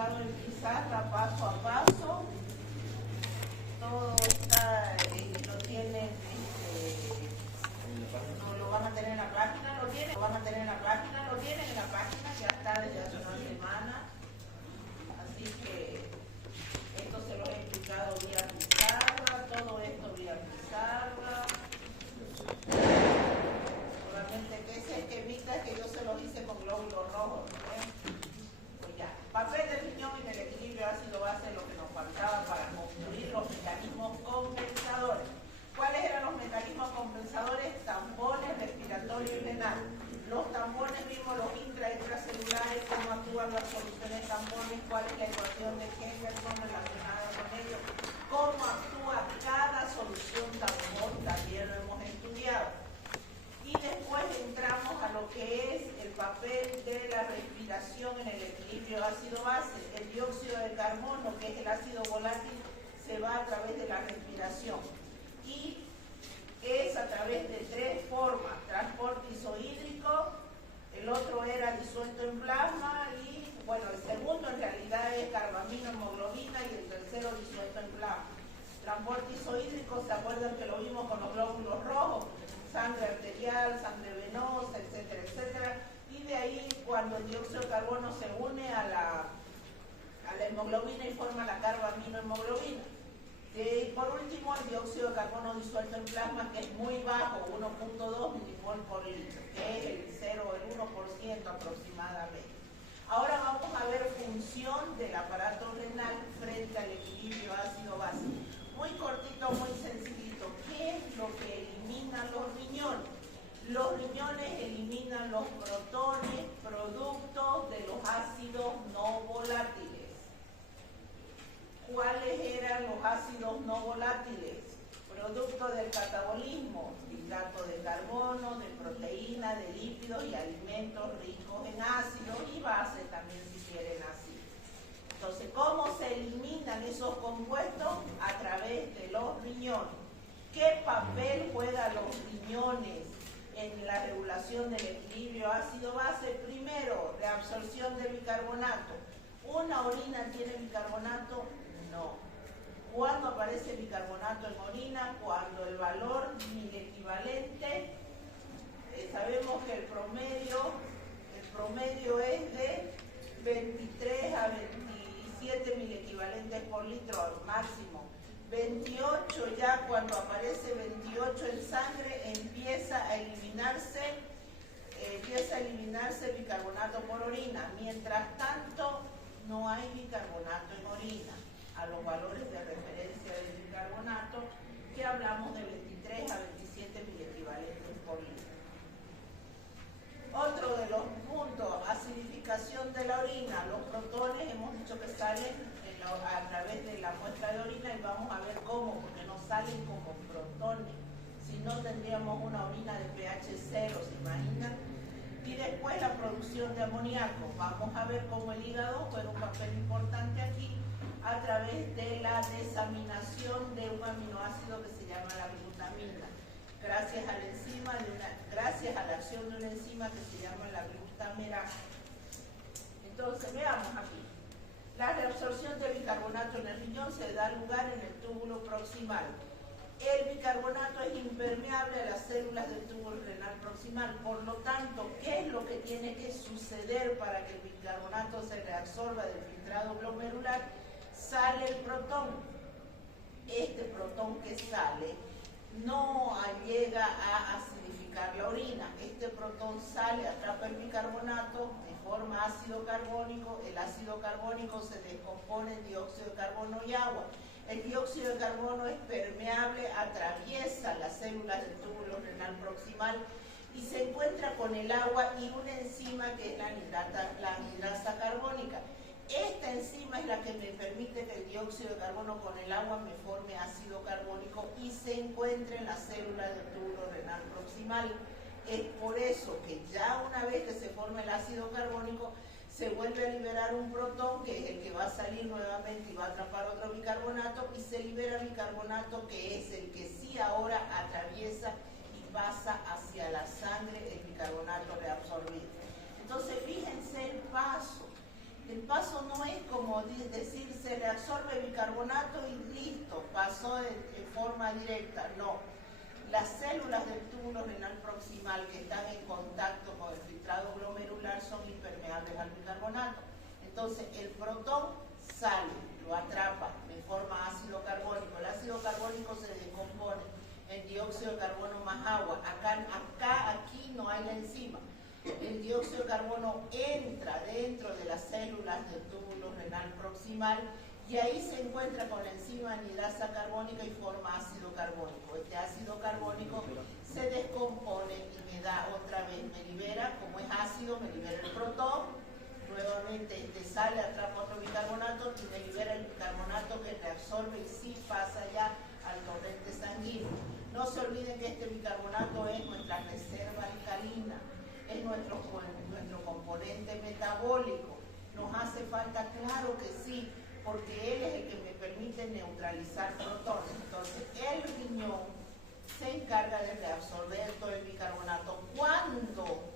explicado en pizarra paso a paso. Todo está, lo tienen, no lo van a tener en la página, lo tienen en la página, ya está desde hace una semana. Así que esto se lo he explicado vía pizarra, todo esto vía pizarra. Solamente que ese esquemita que yo se lo hice con glóbulos rojos, ¿no? Pues ya, papel de riñón en el equilibrio ácido-base es lo que nos faltaba para construir los mecanismos compensadores. ¿Cuáles eran los mecanismos compensadores? Tampones, respiratorio y renal. Los tampones vimos los intracelulares, cómo actúan las soluciones tampones, cuál es la ecuación de Henderson relacionada con ello, cómo actúa cada solución tampón, también lo hemos estudiado. Y después entramos a lo que es el papel de la respiración en el equilibrio ácido-base. El dióxido de carbono, que es el ácido volátil, se va a través de la respiración. Y es a través de tres formas: transporte isohídrico, el otro era disuelto en plasma y, bueno, el segundo en realidad es carbamino, hemoglobina, y el tercero disuelto en plasma. Transporte isohídrico, ¿se acuerdan que lo vimos con los glóbulos rojos? Sangre arterial, sangre venosa, etcétera, etcétera. Y de ahí, cuando el dióxido de carbono se une a la hemoglobina y forma la carbaminohemoglobina. Y por último, el dióxido de carbono disuelto en plasma, que es muy bajo, 1.2 milimol por litro, que es el 1% aproximadamente. Ahora vamos a ver función del aparato renal frente al equilibrio ácido-base. Muy cortito, muy sencillito. ¿Qué es lo que eliminan los riñones? Los riñones eliminan los protones producto de los ácidos no volátiles. ¿Cuáles eran los ácidos no volátiles? Producto del catabolismo, hidrato de carbono, de proteína, de lípidos y alimentos ricos en ácidos y bases también, si quieren, así. Entonces, ¿cómo se eliminan esos compuestos? A través de los riñones. ¿Qué papel juegan los riñones en la regulación del equilibrio ácido-base? Primero, reabsorción de bicarbonato. ¿Una orina tiene bicarbonato? No. ¿Cuándo aparece bicarbonato en orina? Cuando el valor milequivalente, sabemos que el promedio es de 23 a 27 milequivalentes por litro máximo. 28, ya cuando aparece 28 en sangre, empieza a eliminarse bicarbonato por orina. Mientras tanto, no hay bicarbonato en orina. A los valores de referencia del bicarbonato, que hablamos de 23 a 27 milequivalentes por litro. Otro de los puntos, acidificación de la orina. Los protones hemos dicho que salen a través de la muestra de orina y vamos a ver cómo, porque no salen como protones. Si no, tendríamos una orina de pH 0, ¿se imaginan? Y después la producción de amoníaco. Vamos a ver cómo el hígado juega un papel importante aquí a través de la desaminación de un aminoácido que se llama la glutamina, gracias a la acción de una enzima que se llama la glutamerasa. Entonces, veamos aquí. La reabsorción de bicarbonato en el riñón se da lugar en el túbulo proximal. El bicarbonato es impermeable a las células del túbulo renal proximal. Por lo tanto, ¿qué es lo que tiene que suceder para que el bicarbonato se reabsorba del filtrado glomerular? Sale el protón. Este protón que sale no llega a acidificar la orina. Este protón sale, atrapa el bicarbonato, forma ácido carbónico. El ácido carbónico se descompone en dióxido de carbono y agua. El dióxido de carbono es permeable, atraviesa las células del túbulo renal proximal y se encuentra con el agua y una enzima que es la anhidrasa carbónica. Esta enzima es la que me permite que el dióxido de carbono con el agua me forme ácido carbónico y se encuentre en las células del túbulo renal proximal. Es por eso que ya una vez que se forma el ácido carbónico, se vuelve a liberar un protón, que es el que va a salir nuevamente y va a atrapar otro bicarbonato, y se libera bicarbonato, que es el que sí ahora atraviesa y pasa hacia la sangre el bicarbonato reabsorbido. Entonces, fíjense el paso. El paso no es como decir se reabsorbe bicarbonato y listo, pasó en forma directa, no. Las células del túbulo renal proximal que están en contacto con el filtrado glomerular son impermeables al bicarbonato. Entonces el protón sale, lo atrapa, le forma ácido carbónico. El ácido carbónico se descompone en dióxido de carbono más agua. Aquí no hay la enzima. El dióxido de carbono entra dentro de las células del túbulo renal proximal y ahí se encuentra con la enzima anhidrasa carbónica y forma ácido carbónico. Este ácido carbónico se descompone y me da otra vez, me libera, como es ácido, me libera el protón, nuevamente sale, atrapa otro bicarbonato y me libera el bicarbonato que reabsorbe y sí pasa ya al torrente sanguíneo. No se olviden que este bicarbonato es nuestra reserva alcalina, es nuestro componente metabólico. Nos hace falta, claro que sí, porque él es el que me permite neutralizar protones. Entonces el riñón se encarga de reabsorber todo el bicarbonato. Cuando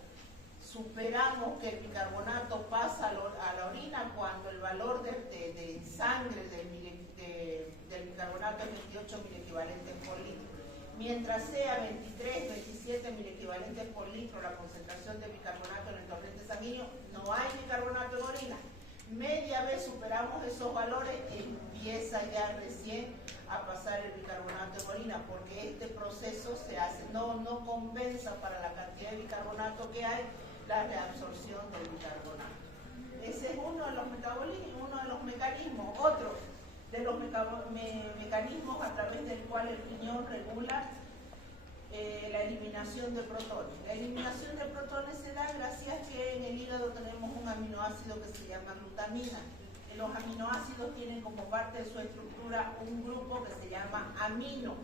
superamos que el bicarbonato pasa a la orina, cuando el valor de sangre del bicarbonato es 28 milequivalentes por litro. Mientras sea 23, 27 milequivalentes por litro la concentración de bicarbonato en el torrente sanguíneo, no hay bicarbonato en orina. Media vez superamos esos valores, empieza ya recién a pasar el bicarbonato en orina, porque este proceso se hace, no compensa para la cantidad de bicarbonato que hay la reabsorción del bicarbonato. Ese es uno de los metabolismos, uno de los mecanismos. Otro de los mecanismos a través del cual el riñón regula la eliminación de protones. La eliminación de protones se da gracias a que en el hígado tenemos un aminoácido que se llama glutamina. Los aminoácidos tienen como parte de su estructura un grupo que se llama amino,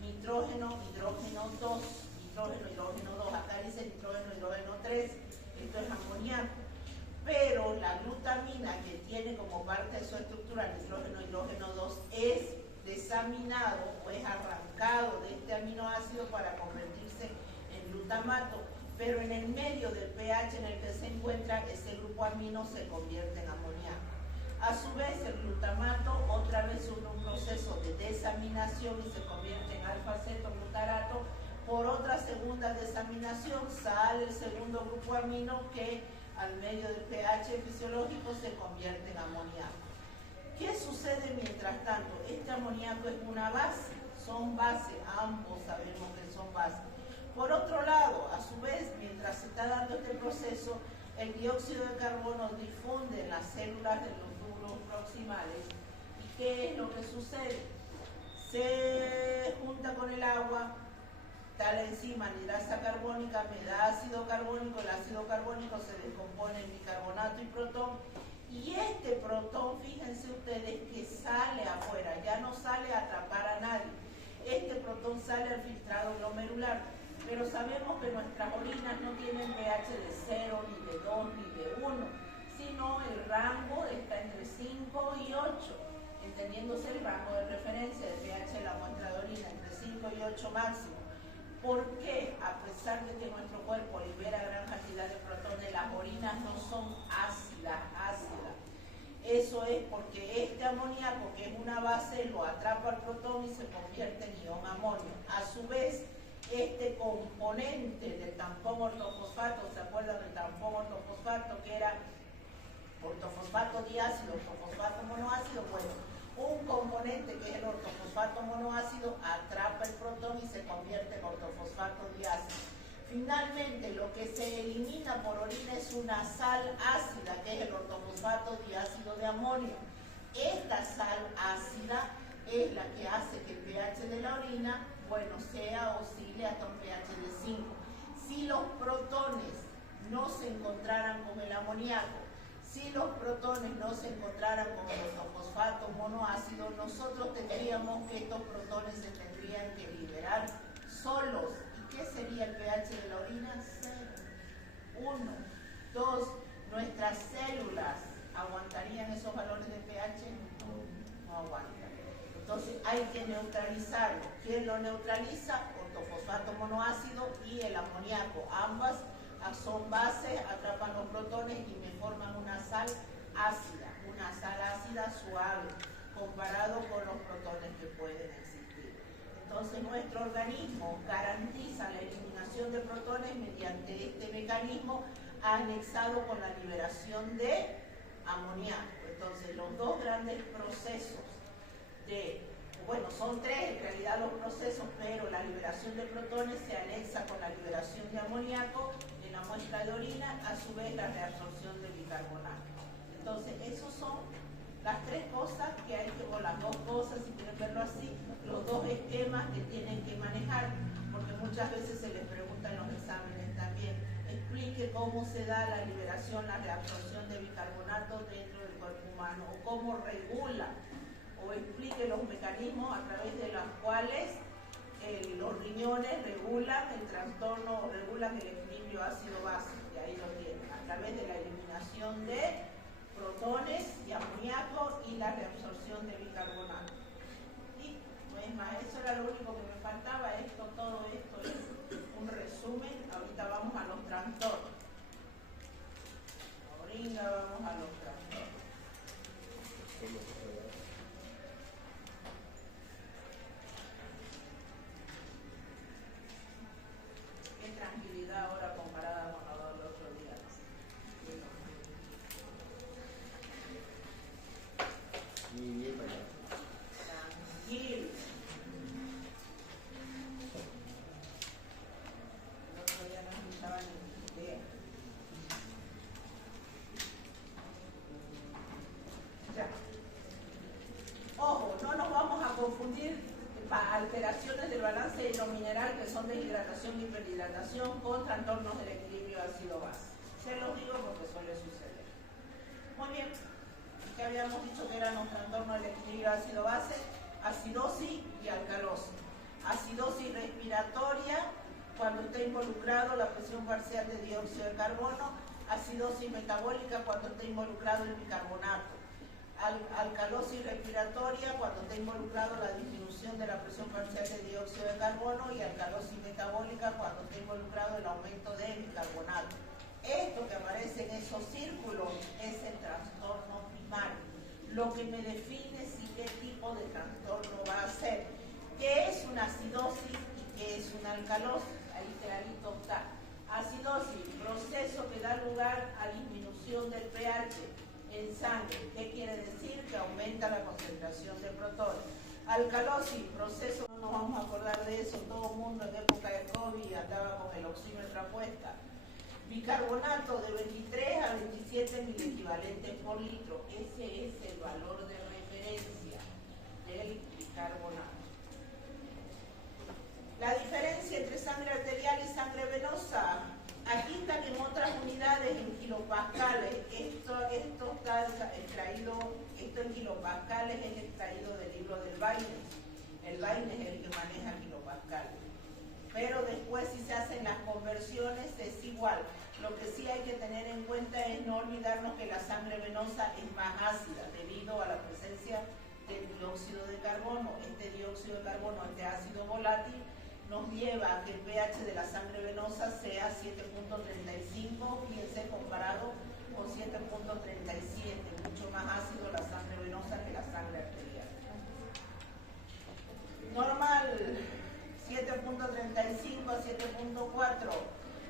nitrógeno, hidrógeno 2, nitrógeno, hidrógeno 2, acá dice nitrógeno, hidrógeno 3, esto es amoníaco. Pero la glutamina, que tiene como parte de su estructura nitrógeno, hidrógeno 2, es desaminado o es arrancado de este aminoácido para convertirse en glutamato, pero en el medio del pH en el que se encuentra ese grupo amino se convierte en amoníaco. A su vez el glutamato otra vez sufre un proceso de desaminación y se convierte en alfa-cetoglutarato. Por otra segunda desaminación sale el segundo grupo amino que al medio del pH fisiológico se convierte en amoníaco. ¿Qué sucede mientras tanto? Este amoníaco es una base, son bases, ambos sabemos que son bases. Por otro lado, a su vez, mientras se está dando este proceso, el dióxido de carbono difunde en las células de los túbulos proximales. ¿Y qué es lo que sucede? Se junta con el agua, está la enzima anhidrasa carbónica, me da ácido carbónico, el ácido carbónico se descompone en bicarbonato y protón. Y este protón, fíjense ustedes que sale afuera, ya no sale a atrapar a nadie. Este protón sale al filtrado glomerular, pero sabemos que nuestras orinas no tienen pH de 0, ni de 2, ni de 1, sino el rango está entre 5 y 8, entendiéndose el rango de referencia de pH de la muestra de orina entre 5 y 8 máximo. ¿Por qué? A pesar de que nuestro cuerpo libera gran cantidad de protones, las orinas no son ácidas. Eso es porque este amoníaco, que es una base, lo atrapa el protón y se convierte en ion amonio. A su vez, este componente del tampón ortofosfato, ¿se acuerdan del tampón ortofosfato que era ortofosfato diácido, ortofosfato monoácido? Bueno, un componente que es el ortofosfato monoácido atrapa el protón y se convierte en ortofosfato diácido. Finalmente, lo que se elimina por orina es una sal ácida, que es el ortofosfato diácido de amonio. Esta sal ácida es la que hace que el pH de la orina, bueno, oscile hasta un pH de 5. Si los protones no se encontraran con el amoníaco, si los protones no se encontraran con el ortofosfato monoácido, nosotros tendríamos que estos protones se tendrían que liberar solos. ¿Y qué sería el pH de la orina? 0. 1. 2. ¿Nuestras células aguantarían esos valores de pH? No aguantan. Entonces hay que neutralizarlo. ¿Quién lo neutraliza? Ortofosfato monoácido y el amoníaco. Ambas son bases, atrapan los protones y me forman una sal ácida, una sal ácida suave, comparado con los protones que pueden existir. Entonces nuestro organismo garantiza la eliminación de protones mediante este mecanismo anexado con la liberación de amoníaco. Entonces los dos grandes procesos bueno, son tres en realidad los procesos, pero la liberación de protones se anexa con la liberación de amoníaco en la muestra de orina, a su vez la reabsorción de bicarbonato. Entonces, esos son las tres cosas que hay que, o las dos cosas, si quieren verlo así, los dos esquemas que tienen que manejar, porque muchas veces se les pregunta en los exámenes también, explique cómo se da la liberación, la reabsorción de bicarbonato dentro del cuerpo humano, o cómo regula, o explique los mecanismos a través de los cuales los riñones regulan el trastorno o regulan el equilibrio ácido-base, y ahí lo tienen, a través de la eliminación de protones y amoníaco y la reabsorción de bicarbonato. Y pues más, eso era lo único que me faltaba. Todo esto es un resumen. Ahorita vamos a los trastornos. Ahorita vamos a los trastornos. Qué tranquilidad ahora comparada con la del otro día. Tranquilo. El otro día no escuchaba ni idea. Ya. Ojo, no nos vamos a confundir alteraciones del balance hidromineral, que son deshidratación y hiperhidratación, con trastornos del equilibrio ácido-base. Se los digo porque suele suceder. Muy bien, ya habíamos dicho que eran los trastornos del equilibrio ácido-base: acidosis y alcalosis. Acidosis respiratoria, cuando está involucrado la presión parcial de dióxido de carbono. Acidosis metabólica, cuando está involucrado el bicarbonato. Alcalosis respiratoria, cuando está involucrado la disminución de la presión parcial de dióxido de carbono, y alcalosis metabólica, cuando está involucrado el aumento de bicarbonato. Esto que aparece en esos círculos es el trastorno primario, lo que me define si qué tipo de trastorno va a ser, qué es una acidosis y qué es una alcalosis. Ahí clarito está. Acidosis, proceso que da lugar a disminución del pH en sangre. ¿Qué quiere decir? Que aumenta la concentración de protones. Alcalosis, proceso, no nos vamos a acordar de eso, todo el mundo en época de COVID andaba con el oxímetro apuesta. Bicarbonato de 23 a 27 miliequivalentes por litro. Ese es el valor de referencia del bicarbonato. La diferencia entre sangre arterial y sangre venosa. Aquí están en otras unidades en kilopascales. Esto está extraído, esto en kilopascales es extraído del libro del Baines. El Baines es el que maneja kilopascales. Pero después, si se hacen las conversiones, es igual. Lo que sí hay que tener en cuenta es no olvidarnos que la sangre venosa es más ácida debido a la presencia del dióxido de carbono. Este dióxido de carbono, este ácido volátil, nos lleva a que el pH de la sangre venosa sea 7.35, fíjense, comparado con 7.37, mucho más ácido la sangre venosa que la sangre arterial. Normal, 7.35 a 7.4,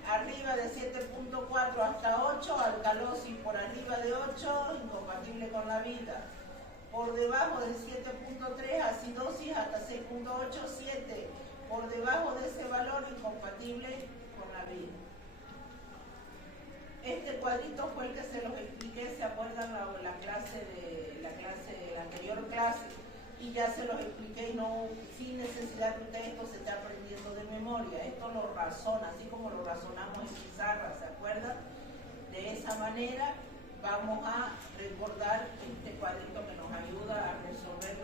arriba de 7.4 hasta 8, alcalosis por arriba de 8, incompatible con la vida. Por debajo de 7.3, acidosis hasta 6.8, 7. Por debajo de ese valor, incompatible con la vida. Este cuadrito fue el que se los expliqué, ¿se acuerdan la anterior clase? Y ya se los expliqué, no, sin necesidad que ustedes esto se esté aprendiendo de memoria. Esto lo razona, así como lo razonamos en pizarra, ¿se acuerdan? De esa manera vamos a recordar este cuadrito que nos ayuda a resolver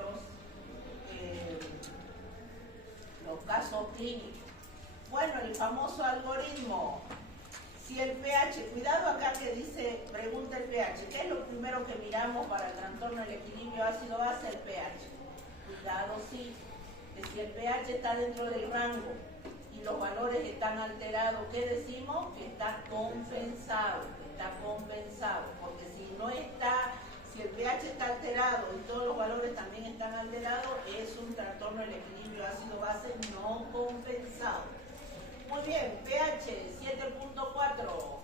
los casos clínicos. Bueno, el famoso algoritmo. Si el pH, cuidado acá que dice, pregunta el pH, ¿qué es lo primero que miramos para el trastorno del equilibrio ácido-base? El pH. Cuidado, sí, que si el pH está dentro del rango y los valores están alterados, ¿qué decimos? Que está compensado, porque si no está, si el pH está alterado y todos los valores también están alterados, es un trastorno del equilibrio ácido-base no compensado. Muy bien, pH 7.4.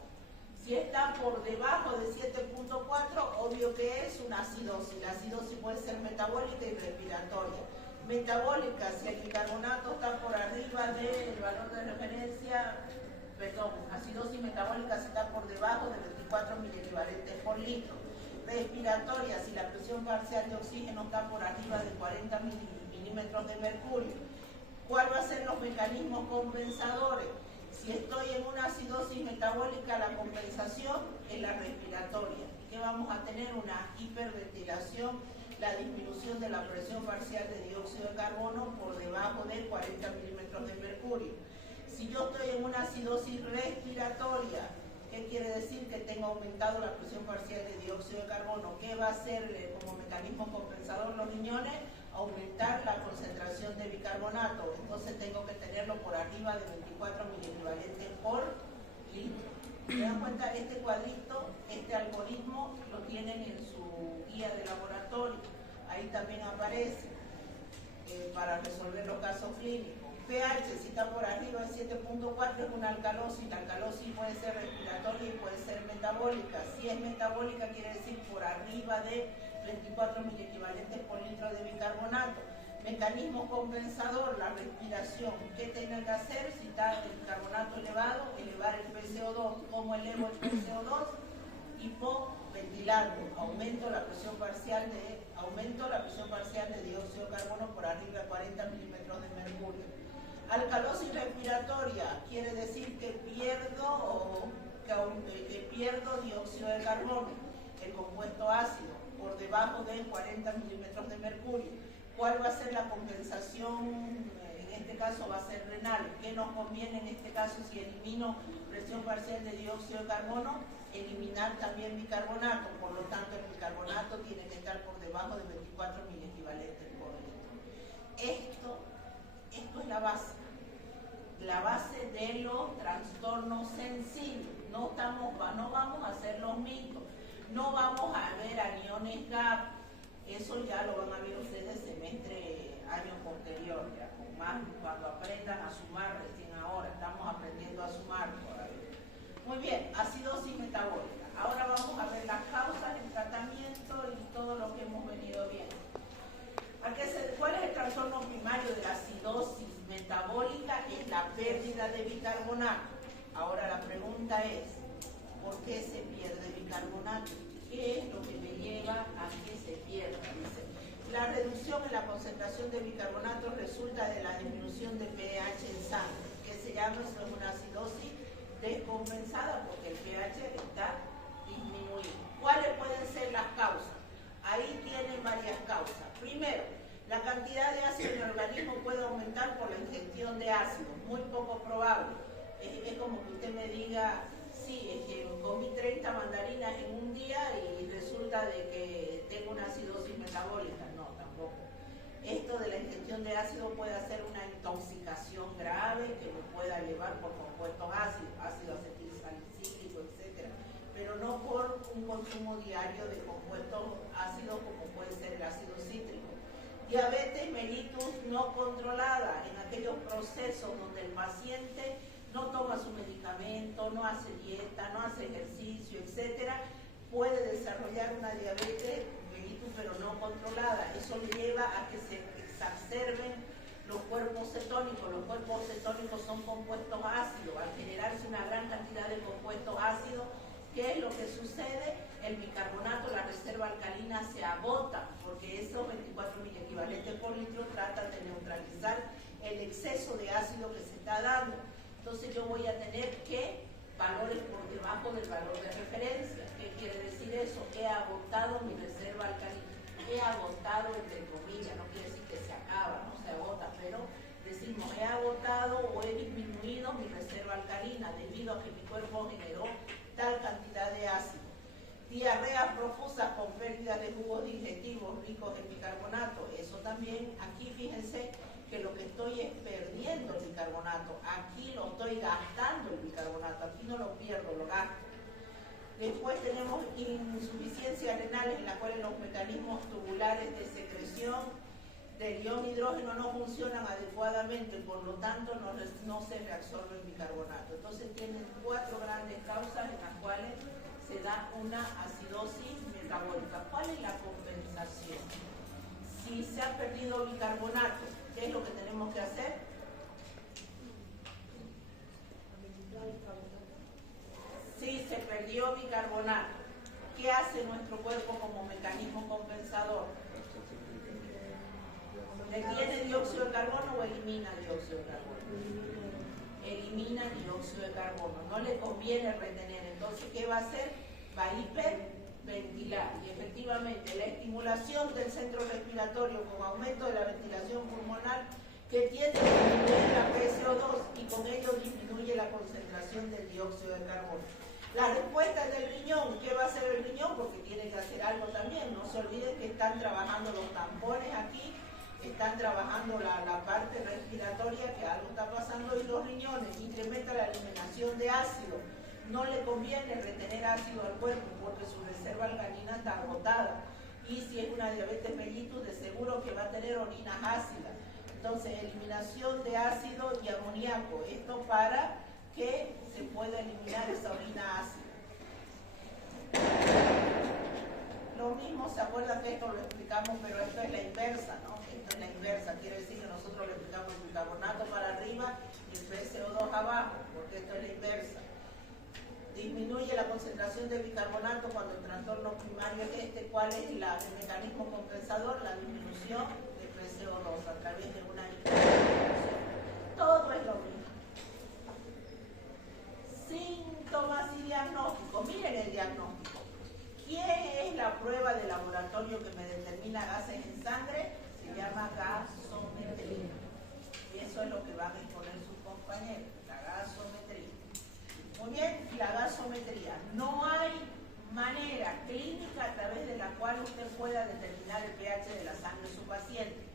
Si está por debajo de 7.4, obvio que es una acidosis. La acidosis puede ser metabólica y respiratoria. Metabólica, si el bicarbonato está por arriba del valor de referencia, perdón, acidosis metabólica si está por debajo de 24 miliequivalentes por litro. Respiratoria, si la presión parcial de oxígeno está por arriba de 40 milímetros de mercurio. ¿Cuál va a ser los mecanismos compensadores? Si estoy en una acidosis metabólica, la compensación es la respiratoria. ¿Qué vamos a tener? Una hiperventilación, la disminución de la presión parcial de dióxido de carbono por debajo de 40 milímetros de mercurio. Si yo estoy en una acidosis respiratoria, ¿qué quiere decir? Que tengo aumentado la presión parcial de dióxido de carbono. ¿Qué va a hacer como mecanismo compensador los riñones? Aumentar la concentración de bicarbonato. Entonces tengo que tenerlo por arriba de 24 miliequivalentes por litro. ¿Se dan cuenta? Este cuadrito, este algoritmo, lo tienen en su guía de laboratorio. Ahí también aparece para resolver los casos clínicos. pH, si está por arriba de 7.4, es una alcalosis. La alcalosis puede ser respiratoria y puede ser metabólica. Si es metabólica, quiere decir por arriba de 24 miliequivalentes por litro de bicarbonato. Mecanismo compensador, la respiración. ¿Qué tengo que hacer? Si está el bicarbonato elevado, elevar el PCO2. ¿Cómo elevo el PCO2? Hipoventilando. Aumento la presión parcial de dióxido de carbono por arriba de 40 milímetros de mercurio. Alcalosis respiratoria quiere decir que pierdo dióxido de carbono, el compuesto ácido, por debajo de 40 milímetros de mercurio. ¿Cuál va a ser la compensación? En este caso va a ser renal. ¿Qué nos conviene en este caso si elimino presión parcial de dióxido de carbono? Eliminar también bicarbonato. Por lo tanto, el bicarbonato tiene que estar por debajo de 24 miliequivalentes por litro. Esto es la base de los trastornos sensibles. No vamos a hacer los mitos, no vamos a ver aniones GAP, eso ya lo van a ver ustedes semestre, año posterior, ya, con más, cuando aprendan a sumar recién ahora, estamos aprendiendo a sumar todavía. Muy bien, acidosis metabólica. Ahora vamos a ver las causas, el tratamiento y todo lo que hemos venido viendo. ¿Cuál es el trastorno primario de la acidosis metabólica? Es la pérdida de bicarbonato. Ahora la pregunta es, ¿por qué se pierde bicarbonato? ¿Qué es lo que me lleva a que se pierda? Dice, la reducción en la concentración de bicarbonato resulta de la disminución de pH en sangre. ¿Qué se llama? Eso es una acidosis descompensada porque el pH está disminuido. ¿Cuáles pueden ser las causas? Ahí tienen varias causas. Primero, la cantidad de ácido en el organismo puede aumentar por la ingestión de ácido, muy poco probable. Es como que usted me diga, sí, es que comí 30 mandarinas en un día y resulta de que tengo una acidosis metabólica. No, tampoco. Esto de la ingestión de ácido puede hacer una intoxicación grave que me pueda llevar por compuestos ácidos, ácido acetilsalicílico, etc. Pero no por un consumo diario de compuestos ácidos como puede ser el ácido cítrico. Diabetes mellitus no controlada, en aquellos procesos donde el paciente no toma su medicamento, no hace dieta, no hace ejercicio, etc., puede desarrollar una diabetes mellitus pero no controlada. Eso le lleva a que se exacerben los cuerpos cetónicos. Los cuerpos cetónicos son compuestos ácidos. Al generarse una gran cantidad de compuestos ácidos, ¿qué es lo que sucede? El bicarbonato, la reserva alcalina se agota, porque esos 24 miliequivalentes por litro tratan de neutralizar el exceso de ácido que se está dando. Entonces yo voy a tener que valores por debajo del valor de referencia. ¿Qué quiere decir eso? He agotado mi reserva alcalina. He agotado, entre comillas, no quiere decir que se acaba, no se agota, pero decimos he agotado o he disminuido mi reserva alcalina debido a que mi cuerpo generó tal cantidad de ácido. Diarreas profusas con pérdida de jugos digestivos ricos en bicarbonato. Eso también, aquí fíjense que lo que estoy es perdiendo el bicarbonato. Aquí lo estoy gastando el bicarbonato, aquí no lo pierdo, lo gasto. Después tenemos insuficiencia renal, en la cual los mecanismos tubulares de secreción del ion hidrógeno no funcionan adecuadamente, por lo tanto no se reabsorbe el bicarbonato. Entonces tienen 4 grandes causas en las cuales se da una acidosis metabólica. ¿Cuál es la compensación? Si se ha perdido bicarbonato, ¿qué es lo que tenemos que hacer? Si se perdió bicarbonato, ¿qué hace nuestro cuerpo como mecanismo compensador? ¿Detiene dióxido de carbono o elimina dióxido de carbono? Elimina dióxido de carbono, no le conviene retener. Entonces, ¿qué va a hacer? Va a hiperventilar. Y efectivamente, la estimulación del centro respiratorio con aumento de la ventilación pulmonar que tiende a disminuir la PCO2 y con ello disminuye la concentración del dióxido de carbono. La respuesta es del riñón. ¿Qué va a hacer el riñón? Porque tiene que hacer algo también. No se olviden que están trabajando los tampones aquí, están trabajando la parte respiratoria, que algo está pasando, y los riñones incrementa la eliminación de ácido. No le conviene retener ácido al cuerpo porque su reserva alcalina está agotada, y si es una diabetes mellitus, de seguro que va a tener orinas ácidas. Entonces, eliminación de ácido y amoníaco, esto para que se pueda eliminar esa orina ácida. Lo mismo, ¿se acuerdan que esto lo explicamos, pero esto es la inversa, ¿no? Esto es la inversa, quiere decir que nosotros le explicamos el bicarbonato para arriba y el PCO2 abajo, porque esto es la inversa. Disminuye la concentración de bicarbonato cuando el trastorno primario es este. ¿Cuál es el mecanismo compensador? La disminución de PCO2 a través de una disminución. Todo es lo mismo. Síntomas y diagnóstico. Miren el diagnóstico. ¿Qué es la prueba de laboratorio que me determina gases en sangre? Se llama gasometría. Y eso es lo que van a exponer sus compañeros, la gasometría. Muy bien, la gasometría. No hay manera clínica a través de la cual usted pueda determinar el pH de la sangre de su paciente.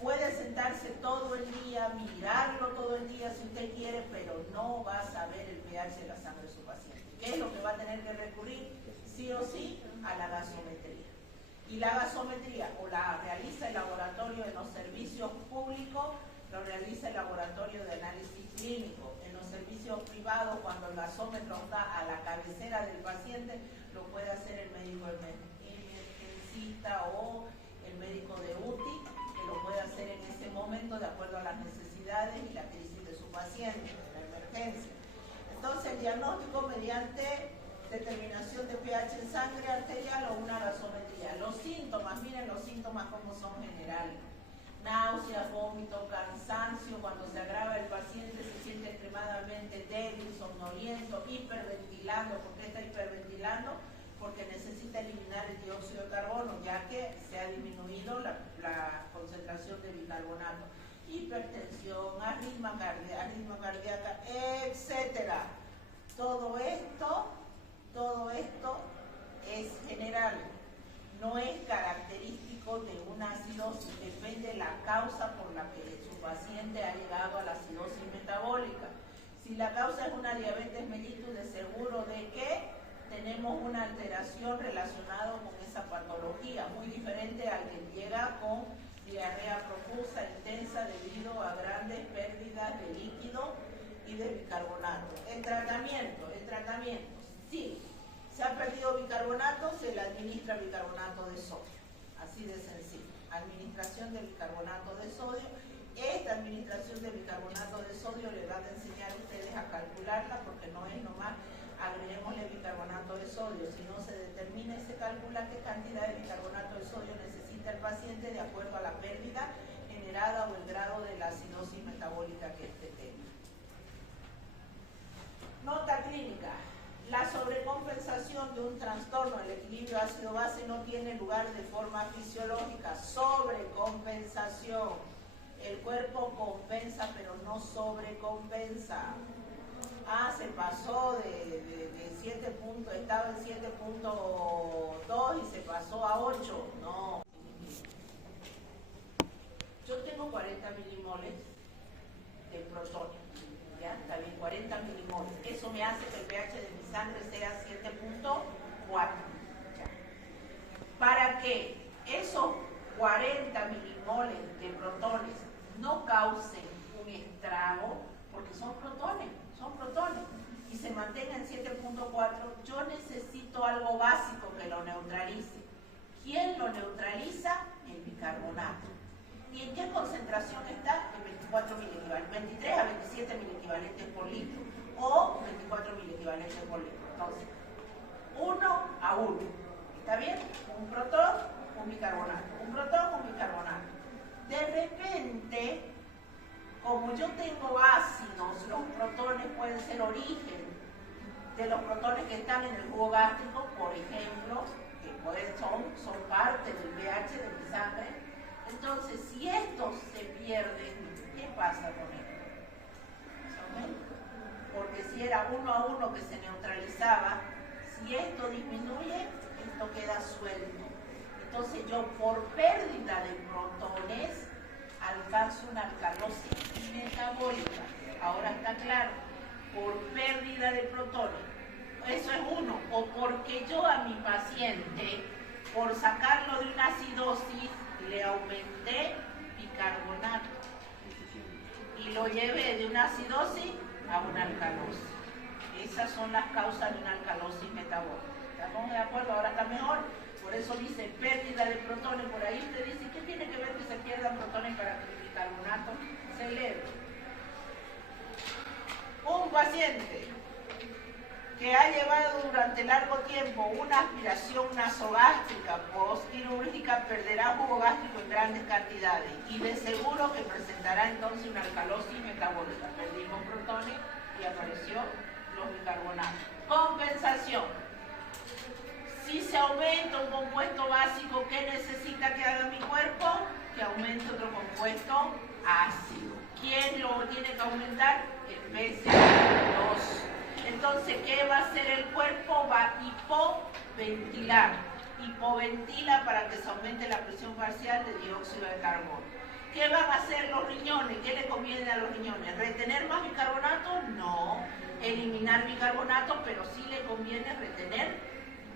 Puede sentarse todo el día, mirarlo todo el día si usted quiere, pero no va a saber el pH de la sangre de su paciente. ¿Qué es lo que va a tener que recurrir? Sí o sí a la gasometría. Y la gasometría o la realiza el laboratorio de los servicios públicos, lo realiza el laboratorio de análisis clínico. En los servicios privados, cuando el gasómetro está a la cabecera del paciente, lo puede hacer el médico emergencista o el médico de UTI, que lo puede hacer en ese momento de acuerdo a las necesidades y la crisis de su paciente, de la emergencia. Entonces, el diagnóstico mediante determinación de pH en sangre arterial o una gasometría. Los síntomas, miren los síntomas como son generales. Náuseas, vómito, cansancio. Cuando se agrava el paciente se siente extremadamente débil, somnoliento, hiperventilando. ¿Por qué está hiperventilando? Porque necesita eliminar el dióxido de carbono, ya que se ha disminuido la concentración de bicarbonato. Hipertensión, arritmia cardíaca, etcétera. Todo esto es general, no es característico de una acidosis, depende de la causa por la que su paciente ha llegado a la acidosis metabólica. Si la causa es una diabetes mellitus, de seguro de que tenemos una alteración relacionada con esa patología, muy diferente al que llega con diarrea profusa, intensa, debido a grandes pérdidas de líquido y de bicarbonato. El tratamiento, sí, se ha perdido bicarbonato, se le administra bicarbonato de sodio, así de sencillo. Administración de bicarbonato de sodio. Esta administración de bicarbonato de sodio le van a enseñar a ustedes a calcularla, porque no es nomás agreguémosle bicarbonato de sodio, sino se determina y se calcula qué cantidad de bicarbonato de sodio necesita el paciente de acuerdo a la pérdida generada o el grado de la acidosis metabólica que éste tenga. Nota clínica. La sobrecompensación de un trastorno del equilibrio ácido-base no tiene lugar de forma fisiológica. Sobrecompensación. El cuerpo compensa, pero no sobrecompensa. Se pasó de 7 puntos, estaba en 7.2 y se pasó a 8. No. Yo tengo 40 milimoles de protonio. ¿Ya? Está bien, 40 milimoles. Eso me hace que el pH de mi sangre sea 7.2. protones y se mantenga en 7.4, yo necesito algo básico que lo neutralice. ¿Quién lo neutraliza? El bicarbonato. ¿Y en qué concentración está? En 24 miliequivalentes, 23 a 27 miliequivalentes por litro o 24 miliequivalentes por litro. Entonces, 1 a 1. ¿Está bien? Un protón, un bicarbonato. Un protón, un bicarbonato. De repente, como yo tengo ácidos, los protones pueden ser origen de los protones que están en el jugo gástrico, por ejemplo, que son parte del pH de mi sangre. Entonces, si estos se pierden, ¿qué pasa con esto? Se aumenta. Porque si era 1 a 1 que se neutralizaba, si esto disminuye, esto queda suelto. Entonces yo por pérdida de protones alcanzo una alcalosis metabólica. Ahora está claro, por pérdida de protones. Eso es uno. O porque yo a mi paciente, por sacarlo de una acidosis, le aumenté bicarbonato y lo llevé de una acidosis a una alcalosis. Esas son las causas de una alcalosis metabólica. ¿Estamos de acuerdo? Ahora está mejor. Por eso dice pérdida de protones. Por ahí usted dice, ¿qué tiene que ver que se pierdan protones para que el bicarbonato se eleve? Un paciente que ha llevado durante largo tiempo una aspiración nasogástrica postquirúrgica perderá jugo gástrico en grandes cantidades y de seguro que presentará entonces una alcalosis metabólica. Perdimos protones y apareció los bicarbonatos. Compensación. Si se aumenta un compuesto básico, ¿qué necesita que haga mi cuerpo? Que aumente otro compuesto ácido. ¿Quién lo tiene que aumentar? El PCO2. Entonces, ¿qué va a hacer el cuerpo? Va a hipoventilar. Hipoventila para que se aumente la presión parcial de dióxido de carbono. ¿Qué van a hacer los riñones? ¿Qué le conviene a los riñones? ¿Retener más bicarbonato? No. Eliminar bicarbonato, pero sí le conviene retener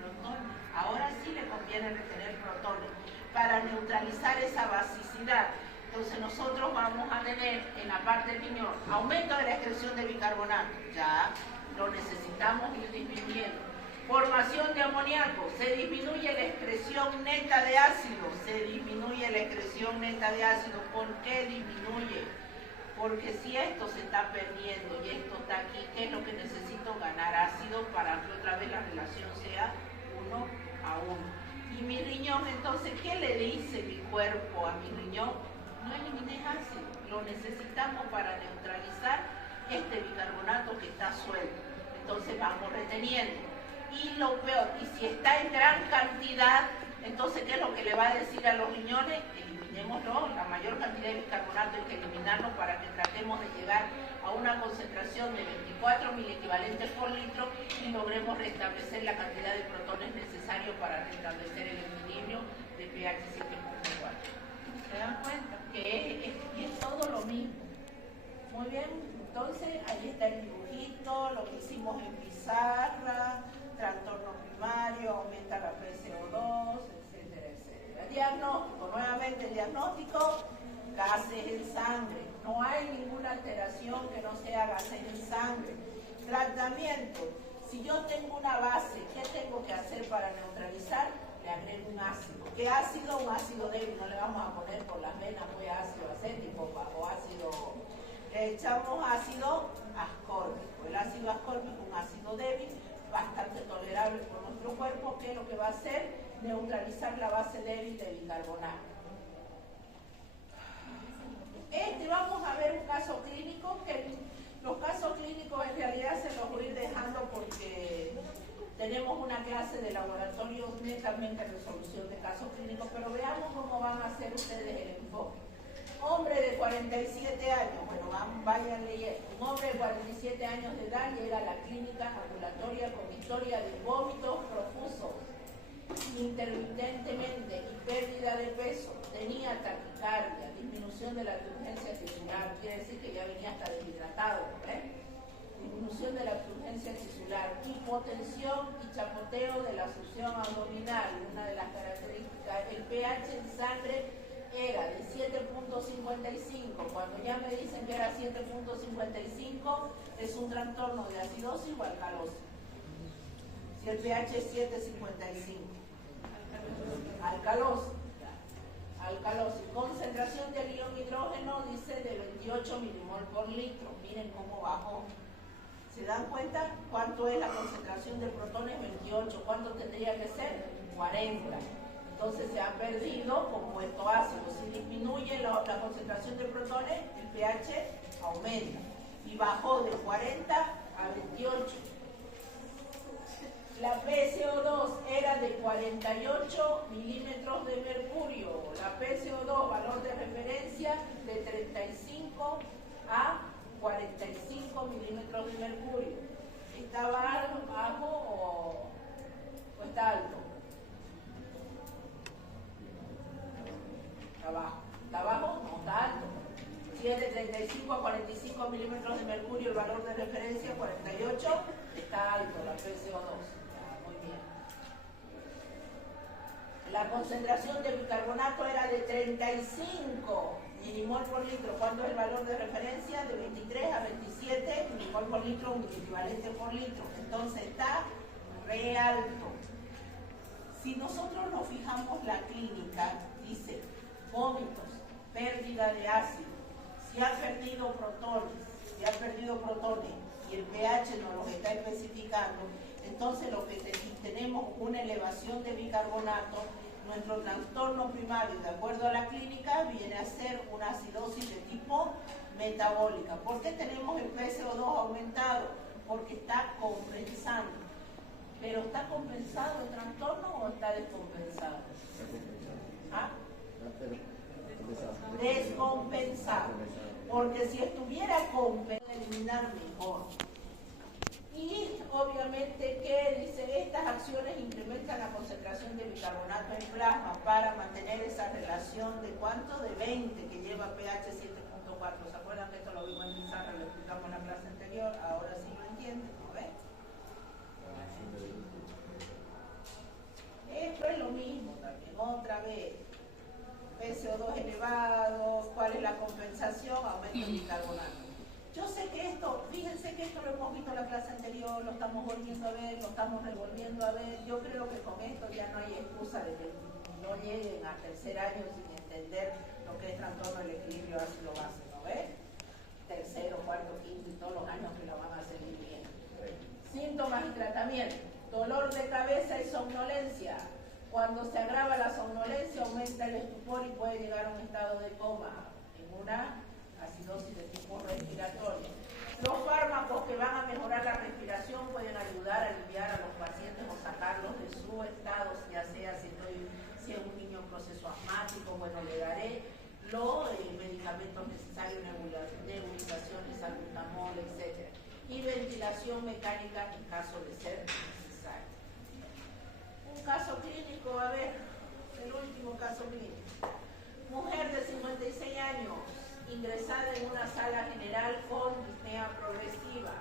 protones. Ahora sí le conviene retener protones para neutralizar esa basicidad. Entonces nosotros vamos a tener en la parte del riñón aumento de la excreción de bicarbonato. Ya lo necesitamos ir disminuyendo. Formación de amoníaco, se disminuye la excreción neta de ácido, se disminuye la excreción neta de ácido. ¿Por qué disminuye? Porque si esto se está perdiendo y esto está aquí, ¿qué es lo que necesito? Ganar ácido para que otra vez la relación sea 1 a 1. Y mi riñón, entonces, ¿qué le dice mi cuerpo a mi riñón? No elimines ácido, lo necesitamos para neutralizar este bicarbonato que está suelto. Entonces vamos reteniendo. Y lo peor, y si está en gran cantidad, entonces ¿qué es lo que le va a decir a los riñones? Eliminémoslo, la mayor cantidad de bicarbonato hay que eliminarlo para que tratemos de llegar a una concentración de 24 miliequivalentes por litro y logremos restablecer la cantidad de protones necesarios para restablecer el equilibrio de pH 7.4. ¿Se dan cuenta? Que es todo lo mismo. Muy bien, entonces ahí está el dibujito, lo que hicimos en pizarra, trastorno primario, aumenta la PCO2, etcétera, etcétera. Diagnóstico, nuevamente el diagnóstico, gases en sangre. No hay ninguna alteración que no sea gases en sangre. Tratamiento, si yo tengo una base, ¿qué tengo que hacer para neutralizar? Le agrego un ácido. ¿Qué ácido? Un ácido débil, no le vamos a poner por las venas pues ácido acético o ácido. Le echamos ácido ascórbico. El ácido ascórbico es un ácido débil, bastante tolerable por nuestro cuerpo, que lo que va a hacer, neutralizar la base débil de bicarbonato. Vamos a ver un caso clínico, que los casos clínicos en realidad se los voy a ir dejando porque tenemos una clase de laboratorio netamente de resolución de casos clínicos, pero veamos cómo van a hacer ustedes el enfoque. Hombre de 47 años, bueno, vayan leyendo. Un hombre de 47 años de edad llega a la clínica ambulatoria con historia de vómitos profusos, intermitentemente y pérdida de peso. Tenía taquicardia, disminución de la turgencia tisular, quiere decir que ya venía hasta deshidratado, disminución de la turgencia tisular, hipotensión y chapoteo de la succión abdominal. Una de las características, el pH en sangre era de 7.55, cuando ya me dicen que era 7.55, es un trastorno de acidosis o alcalosis. Si el pH es 7.55. Alcalosis. Alcalosis. Concentración del ion hidrógeno dice de 28 milimol por litro. Miren cómo bajó. ¿Se dan cuenta cuánto es la concentración de protones? 28. ¿Cuánto tendría que ser? 40. Entonces se ha perdido compuesto ácido. Si disminuye la concentración de protones, el pH aumenta. Y bajó de 40 a 28. La PCO2 era de 48 milímetros de mercurio. La PCO2, valor de referencia, de 35 a 45 milímetros de mercurio. ¿Está bajo o está alto? Está bajo. ¿Está bajo? No, está alto. Si es de 35 a 45 milímetros de mercurio, el valor de referencia 48, está alto la PCO2. Muy bien. La concentración de bicarbonato era de 35 milimol por litro. ¿Cuánto es el valor de referencia? De 23 a 27 milimol por litro, un equivalente por litro. Entonces está re alto. Si nosotros nos fijamos la clínica, dice vómitos, pérdida de ácido, si ha perdido protones y el pH nos los está especificando, entonces lo que tenemos una elevación de bicarbonato, nuestro trastorno primario, de acuerdo a la clínica, viene a ser una acidosis de tipo metabólica. ¿Por qué tenemos el PCO2 aumentado? Porque está compensando. ¿Pero está compensado el trastorno o está descompensado? ¿Ah? Descompensado. Porque si estuviera compensado, eliminar mejor. Y obviamente que dice, estas acciones incrementan la concentración de bicarbonato en plasma para mantener esa relación de ¿cuánto? De 20 que lleva pH 7.4. ¿Se acuerdan que esto lo vimos en pizarra, lo explicamos en la clase anterior? Ahora sí lo entienden, ¿no ven? Esto es lo mismo también, otra vez. PCO2 elevado, ¿cuál es la compensación? Aumento de bicarbonato. Yo sé que esto, fíjense que esto lo hemos visto en la clase anterior, lo estamos volviendo a ver, lo estamos revolviendo a ver. Yo creo que con esto ya no hay excusa de que no lleguen a tercer año sin entender lo que es trastorno del equilibrio ácido-base, ¿no ves? Tercero, cuarto, quinto y todos los años que lo van a seguir viendo. Síntomas y tratamiento. Dolor de cabeza y somnolencia. Cuando se agrava la somnolencia, aumenta el estupor y puede llegar a un estado de coma, en una acidosis de tipo respiratorio. Los fármacos que van a mejorar la respiración pueden ayudar a aliviar a los pacientes o sacarlos de su estado, ya sea si es un niño en proceso asmático, bueno, le daré los medicamentos necesarios, nebulizaciones, salbutamol, etc. Y ventilación mecánica en caso de ser necesario. Un caso clínico, a ver, el último caso clínico. Mujer de 56 años, ingresada en una sala general con disnea progresiva.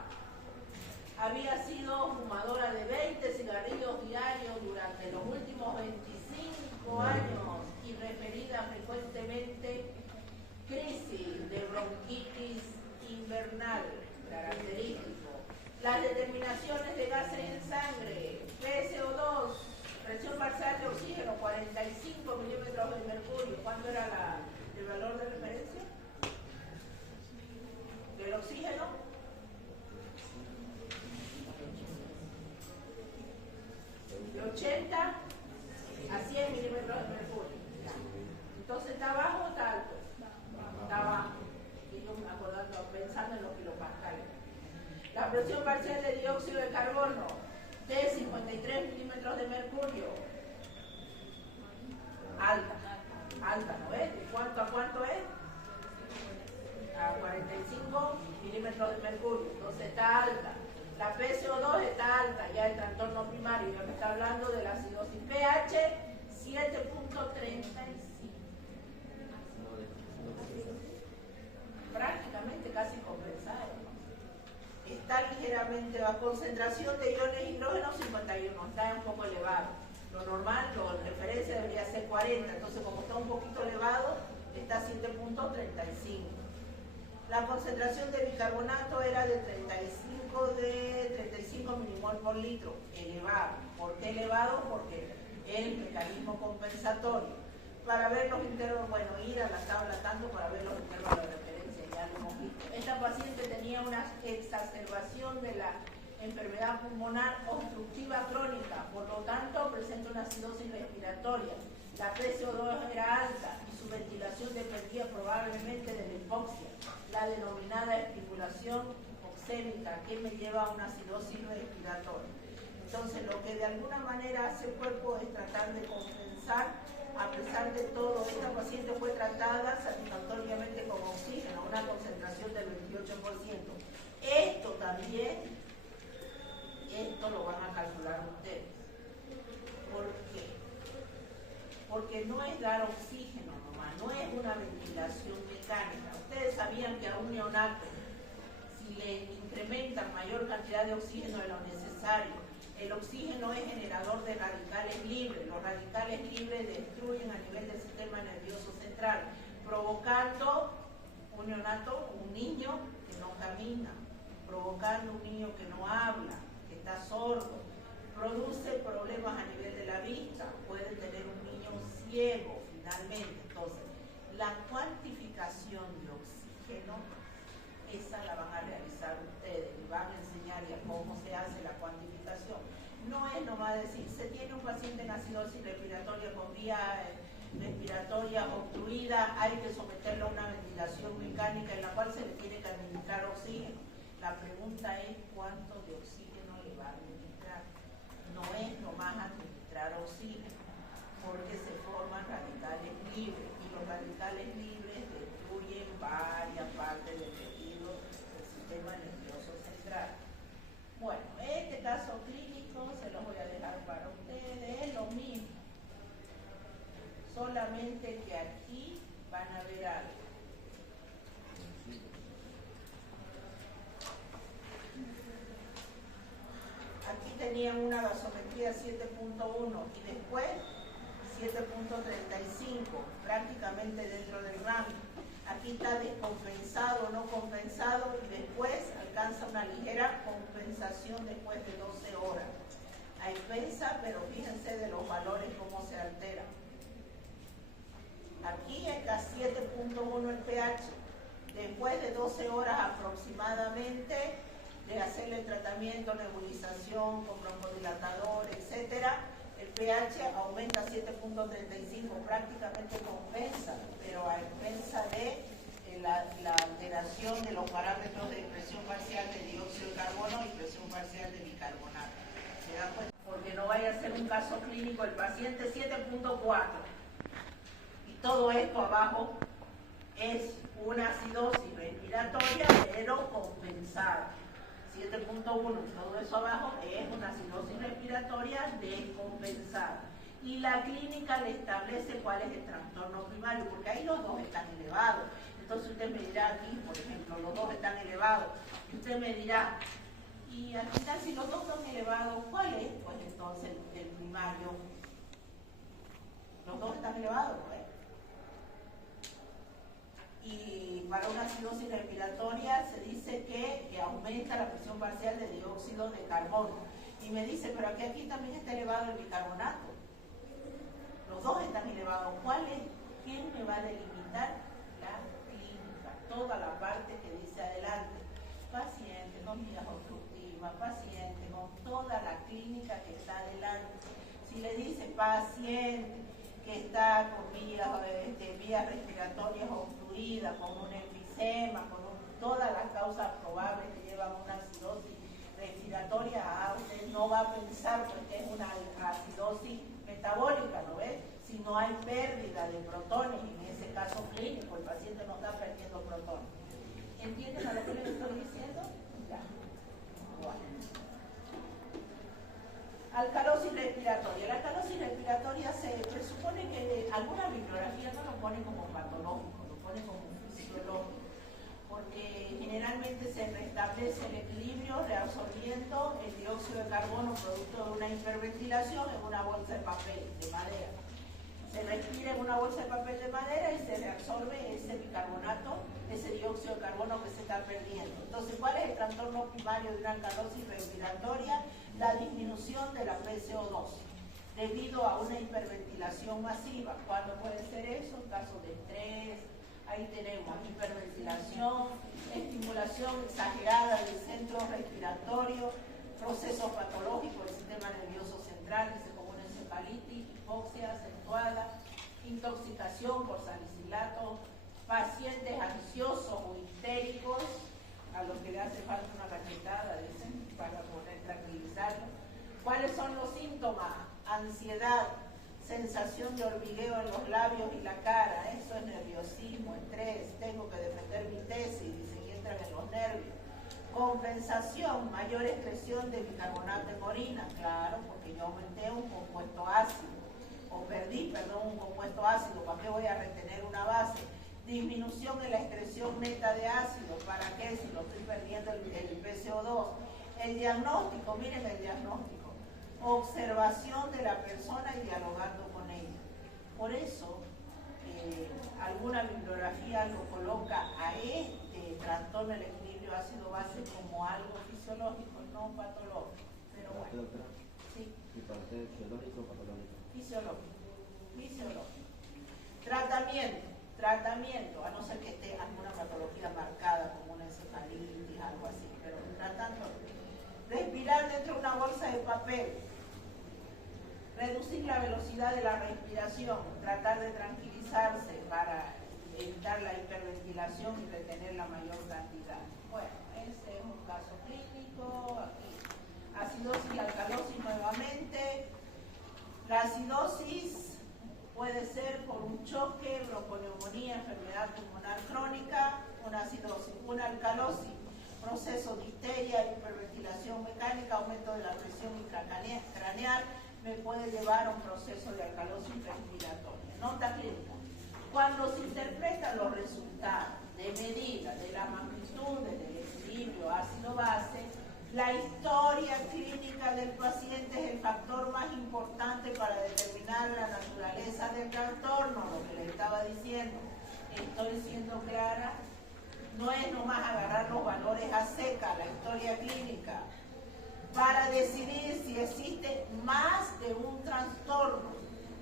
Había sido fumadora de 20 cigarrillos diarios durante los últimos 25 años y referida frecuentemente crisis de bronquitis invernal, característico. Las determinaciones de gases en sangre, PCO2, presión parcial de oxígeno, 45 milímetros de mercurio. ¿Cuánto era el valor de referencia del oxígeno? De 80 a 100 milímetros de mercurio. Entonces, ¿está bajo o está alto? Está bajo. Y yo pensando en los kilopascales. La presión parcial de dióxido de carbono de 53 milímetros de mercurio. Alta, ¿no es? ¿De cuánto a cuánto es? A 45 milímetros de mercurio. Entonces está alta. La PCO2 está alta, ya el trastorno primario. Yo me está hablando de la acidosis. pH 7.35. Prácticamente casi compensado. Está ligeramente baja. Concentración de iones hidrógeno 51, está un poco elevado. Lo normal, la referencia debería ser 40, entonces como está un poquito elevado, está a 7.35. La concentración de bicarbonato era de 35 milimol por litro, elevado. ¿Por qué elevado? Porque el mecanismo compensatorio. Para ver los intervalos, bueno, ir a la tabla tanto para ver los intervalos de referencia, ya lo hemos visto. Esta paciente tenía una exacerbación de la enfermedad pulmonar obstructiva crónica, por lo tanto presenta una acidosis respiratoria. La PCO2 era alta y su ventilación dependía probablemente de la hipoxia, la denominada estimulación oxémica, que me lleva a una acidosis respiratoria. Entonces, lo que de alguna manera hace el cuerpo es tratar de compensar. A pesar de todo, esta paciente fue tratada satisfactoriamente con oxígeno, una concentración del 28%. Esto también, esto lo van a calcular ustedes. ¿Por qué? Porque no es dar oxígeno nomás, no es una ventilación mecánica. Ustedes sabían que a un neonato, si le incrementan mayor cantidad de oxígeno de lo necesario, el oxígeno es generador de radicales libres. Los radicales libres destruyen a nivel del sistema nervioso central, provocando un neonato, un niño que no camina, provocando un niño que no habla, que está sordo, produce problemas a nivel de la vista, puede tener un niño ciego finalmente. Entonces, la cuantificación de oxígeno, esa la van a realizar ustedes y van a enseñar ya cómo se hace la cuantificación. No es nomás decir, se tiene un paciente en acidosis respiratoria con vía respiratoria obstruida, hay que someterlo a una ventilación mecánica en la cual se le tiene que administrar oxígeno. La pregunta es cuánto de oxígeno le va a administrar. No es nomás administrar oxígeno, porque se forman radicales libres y los radicales libres destruyen varias partes del tejido del sistema nervioso central. Bueno, este caso clínico se los voy a dejar para ustedes, es lo mismo, solamente que aquí van a ver algo. Aquí tenían una gasometría 7.1 y después 7.35, prácticamente dentro del rango. Aquí está descompensado, no compensado, y después alcanza una ligera compensación después de 12 horas. Hay pensa, pero fíjense de los valores cómo se alteran. Aquí está 7.1 el pH. Después de 12 horas aproximadamente de hacerle el tratamiento, nebulización con broncodilatador, etcétera, el pH aumenta a 7.35, prácticamente compensa, pero a expensa de la alteración de los parámetros de presión parcial de dióxido de carbono y presión parcial de bicarbonato. ¿Se dan cuenta? Porque no vaya a ser un caso clínico el paciente 7.4 y todo esto abajo es una acidosis respiratoria pero compensada. 7.1, todo eso abajo es una acidosis respiratoria descompensada. Y la clínica le establece cuál es el trastorno primario, porque ahí los dos están elevados. Entonces usted me dirá aquí, por ejemplo, los dos están elevados. Y usted me dirá, y al final si los dos están elevados, ¿cuál es? Pues entonces el primario. Los dos están elevados, ¿eh? Y para una acidosis respiratoria se dice que aumenta la presión parcial de dióxido de carbono. Y me dice, pero aquí también está elevado el bicarbonato. Los dos están elevados. ¿Cuál es? ¿Quién me va a delimitar? La clínica. Toda la parte que dice adelante. Paciente con vías obstructivas, paciente con toda la clínica que está adelante. Si le dice paciente que está con vías respiratorias obstruidas, con un enfisema, todas las causas probables que llevan a una acidosis respiratoria, usted no va a pensar que es una acidosis metabólica, ¿no ves? Si no hay pérdida de protones, en ese caso clínico, el paciente no está perdiendo protones. ¿Entienden a lo que les estoy diciendo? Ya. Bueno. Alcalosis respiratoria. La alcalosis respiratoria se presupone que alguna bibliografía no lo pone como patológico, lo pone como fisiológico, porque generalmente se restablece el equilibrio reabsorbiendo el dióxido de carbono producto de una hiperventilación en una bolsa de papel, de madera. Se respira en una bolsa de papel de madera y se reabsorbe ese bicarbonato, ese dióxido de carbono que se está perdiendo. Entonces, ¿cuál es el trastorno primario de una alcalosis respiratoria? La disminución de la PCO2 debido a una hiperventilación masiva. ¿Cuándo puede ser eso? En caso de estrés. Ahí tenemos hiperventilación, estimulación exagerada del centro respiratorio, procesos patológicos del sistema nervioso central, que se como una encefalitis, hipoxia acentuada, intoxicación por salicilato, pacientes ansiosos o histéricos, a los que le hace falta una cachetada, dicen, para poder tranquilizarlos. ¿Cuáles son los síntomas? Ansiedad, sensación de hormigueo en los labios y la cara, eso es nerviosismo, estrés, tengo que defender mi tesis, dicen, y entran en los nervios. Compensación, mayor excreción de bicarbonato en orina, claro, porque yo aumenté un compuesto ácido, o perdí, un compuesto ácido, ¿para qué voy a retener una base? Disminución en la excreción neta de ácido, ¿para qué? Si lo estoy perdiendo el PCO2. El diagnóstico, miren el diagnóstico. Observación de la persona y dialogando con ella. Por eso, alguna bibliografía lo coloca a este trastorno del equilibrio ácido-base como algo fisiológico, no patológico. Pero bueno, sí. ¿Y para ser fisiológico o patológico? Fisiológico. Tratamiento, a no ser que esté alguna patología marcada como una encefalitis, algo así, pero tratando. Respirar dentro de una bolsa de papel. Reducir la velocidad de la respiración, tratar de tranquilizarse para evitar la hiperventilación y retener la mayor cantidad. Bueno, ese es un caso clínico. Aquí, acidosis y alcalosis nuevamente. La acidosis puede ser por un choque, bronconeumonía, enfermedad pulmonar crónica, una acidosis. Una alcalosis, proceso de histeria, hiperventilación mecánica, aumento de la presión intracraneal, me puede llevar a un proceso de alcalosis respiratoria. Nota clínica. Cuando se interpretan los resultados de medida de las magnitudes del equilibrio ácido-base, la historia clínica del paciente es el factor más importante para determinar la naturaleza del trastorno, lo que le estaba diciendo. Estoy siendo clara. No es nomás agarrar los valores a seca, la historia clínica, para decidir si existe más de un trastorno.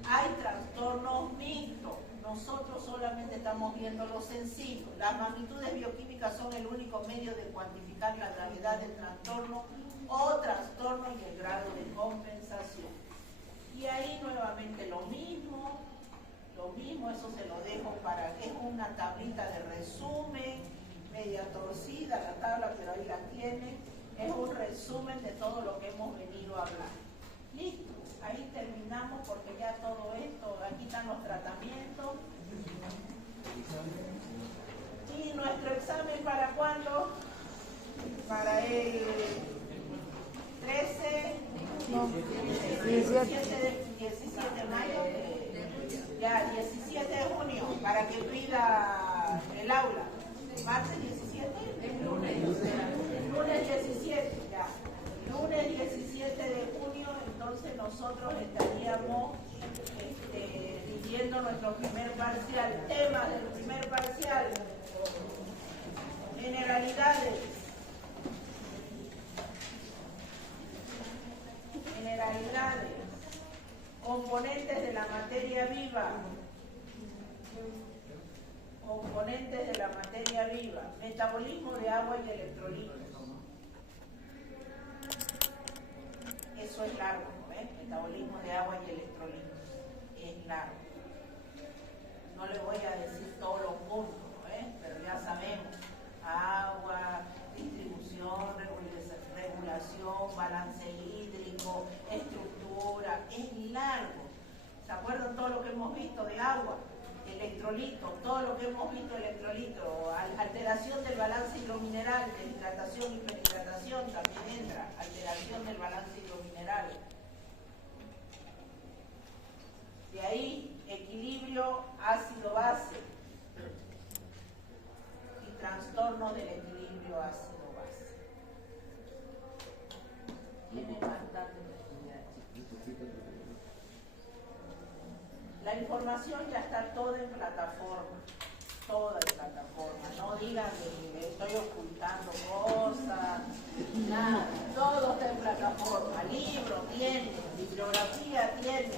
Hay trastornos mixtos. Nosotros solamente estamos viendo lo sencillo. Las magnitudes bioquímicas son el único medio de cuantificar la gravedad del trastorno o trastorno y el grado de compensación. Y ahí nuevamente lo mismo, eso se lo dejo para que es una tablita de resumen, media torcida la tabla, pero ahí la tiene. Es un resumen de todo lo que hemos venido a hablar. Listo, ahí terminamos porque ya todo esto, aquí están los tratamientos. ¿Y nuestro examen para cuándo? Para el 13, no, 17 de mayo, ya 17 de junio, para que pida el aula. Martes 17, lunes 17, ya. Lunes 17 de junio, entonces nosotros estaríamos rigiendo nuestro primer parcial. Tema del primer parcial: generalidades. Componentes de la materia viva. Metabolismo de agua y electrolitos. Eso es largo, ¿ves? Metabolismo de agua y electrolitos. Es largo. No le voy a decir todos los puntos, ¿ves? Pero ya sabemos. Agua, distribución, regulación, balance hídrico, estructura. Es largo. ¿Se acuerdan todo lo que hemos visto de agua? Electrolito, todo lo que hemos visto electrolito, alteración del balance hidromineral, deshidratación y hiperhidratación también entra, alteración del balance hidromineral. De ahí, equilibrio ácido-base y trastorno del equilibrio ácido-base. Tiene bastante. La información información ya está toda en plataforma. Toda en plataforma. No digan que estoy ocultando cosas, nada. Todo está en plataforma. Libro tiene, bibliografía tiene,